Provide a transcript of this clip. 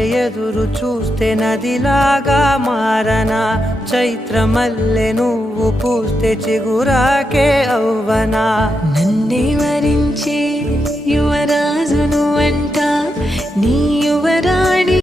ఎదురు చూస్తే నదిలాగా మారనా, చైత్రమల్లె నువ్వు పూస్తే చిగురాకే అవ్వనా. నన్నే వరించే యువరాజును అంట నీ యువరాణి